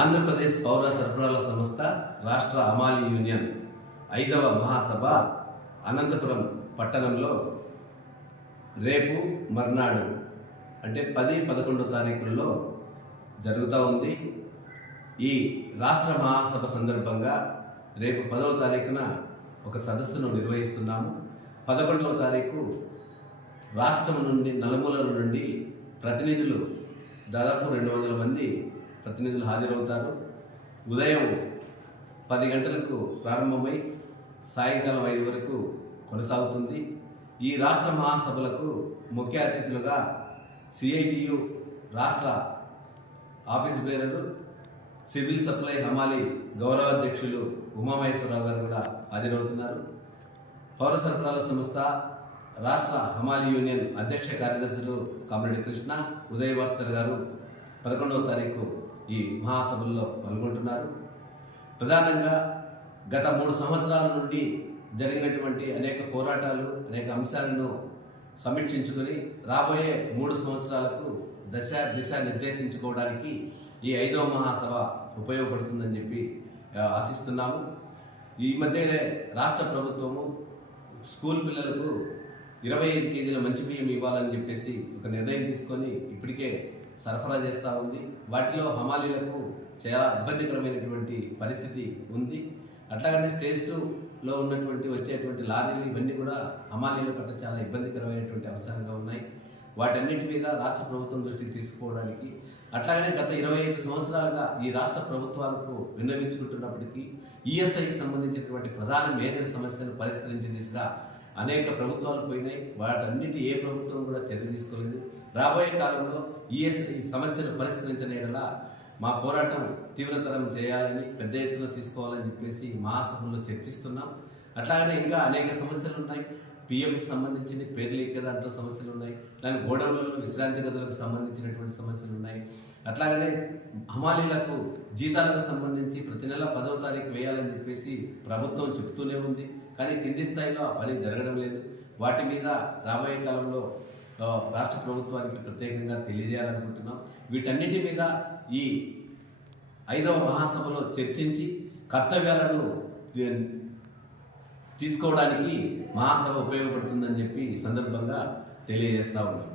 ఆంధ్రప్రదేశ్ పౌర సరఫరాల సంస్థ రాష్ట్ర హమాలీ యూనియన్ 5వ మహాసభ అనంతపురం పట్టణంలో రేపు మర్నాడు అంటే 10-11 తారీఖుల్లో జరుగుతూ ఉంది. ఈ రాష్ట్ర మహాసభ సందర్భంగా రేపు 10వ తారీఖున ఒక సదస్సును నిర్వహిస్తున్నాము. 11వ తారీఖు రాష్ట్రం నుండి నలుమూలల నుండి ప్రతినిధులు దాదాపు 200 మంది ప్రతినిధులు హాజరవుతారు. ఉదయం 10 గంటలకు ప్రారంభమై సాయంకాలం 5 వరకు కొనసాగుతుంది. ఈ రాష్ట్ర మహాసభలకు ముఖ్య అతిథులుగా సిఐటియు రాష్ట్ర ఆఫీస్ బేరరు సివిల్ సప్లై హమాలి గౌరవాధ్యక్షులు ఉమామహేశ్వరరావు గారు కూడా హాజరవుతున్నారు. పౌర సరఫరాల సంస్థ రాష్ట్ర హమాలి యూనియన్ అధ్యక్ష కార్యదర్శులు కామ్రేడ్ కృష్ణ ఉదయ్ భాస్కర్ గారు 11వ తారీఖు ఈ మహాసభల్లో పాల్గొంటున్నారు. ప్రధానంగా గత 3 సంవత్సరాల నుండి జరిగినటువంటి అనేక పోరాటాలు, అనేక అంశాలను సమీక్షించుకొని రాబోయే 3 సంవత్సరాలకు దిశ నిర్దేశించుకోవడానికి ఈ 5వ మహాసభ ఉపయోగపడుతుందని చెప్పి ఆశిస్తున్నాము. ఈ మధ్యనే రాష్ట్ర ప్రభుత్వము స్కూల్ పిల్లలకు 25 కేజీల మంచి బియ్యం ఇవ్వాలని చెప్పేసి ఒక నిర్ణయం తీసుకొని ఇప్పటికే సరఫరా చేస్తూ ఉంది. వాటిలో హమాలీలకు చాలా ఇబ్బందికరమైనటువంటి పరిస్థితి ఉంది. అట్లాగనే స్టేజ్ 2లో ఉన్నటువంటి వచ్చేటువంటి లారీలు ఇవన్నీ కూడా హమాలీల పట్ల చాలా ఇబ్బందికరమైనటువంటి అంశాలుగా ఉన్నాయి. వాటన్నిటి మీద రాష్ట్ర ప్రభుత్వం దృష్టికి తీసుకోవడానికి అట్లాగనే గత 25 సంవత్సరాలుగా ఈ రాష్ట్ర ప్రభుత్వాలకు విన్నవించుకుంటున్నప్పటికీ ఈఎస్ఐకి సంబంధించినటువంటి ప్రధాన మేజర్ సమస్యను పరిష్కరించే దిశగా అనేక ప్రభుత్వాలు పోయినాయి. వాటన్నిటి ఏ ప్రభుత్వం కూడా చర్య తీసుకోలేదు. రాబోయే కాలంలో ఈఎస్ఐ సమస్యను పరిష్కరించనేలా మా పోరాటం తీవ్రతరం చేయాలని, పెద్ద ఎత్తున తీసుకోవాలని చెప్పేసి మహాసభల్లో చర్చిస్తున్నాం. అట్లాగనే ఇంకా అనేక సమస్యలు ఉన్నాయి. పిఎంకి సంబంధించిన పేర్లు ఎక్కే దాంట్లో సమస్యలు ఉన్నాయి. అలానే గోడౌన్లలో విశ్రాంతి గదులకు సంబంధించినటువంటి సమస్యలు ఉన్నాయి. అట్లాగనే హమాలీలకు జీతాలకు సంబంధించి ప్రతి నెల 10వ తారీఖు వేయాలని చెప్పేసి ప్రభుత్వం చెప్తూనే ఉంది. కానీ కింది స్థాయిలో ఆ పని జరగడం లేదు. వాటి మీద రాబోయే కాలంలో రాష్ట్ర ప్రభుత్వానికి ప్రత్యేకంగా తెలియజేయాలనుకుంటున్నాం. వీటన్నిటి మీద ఈ 5వ మహాసభలో చర్చించి కర్తవ్యాలను తీసుకోవడానికి మహాసభ ఉపయోగపడుతుందని చెప్పి ఈ సందర్భంగా తెలియజేస్తా ఉన్నాం.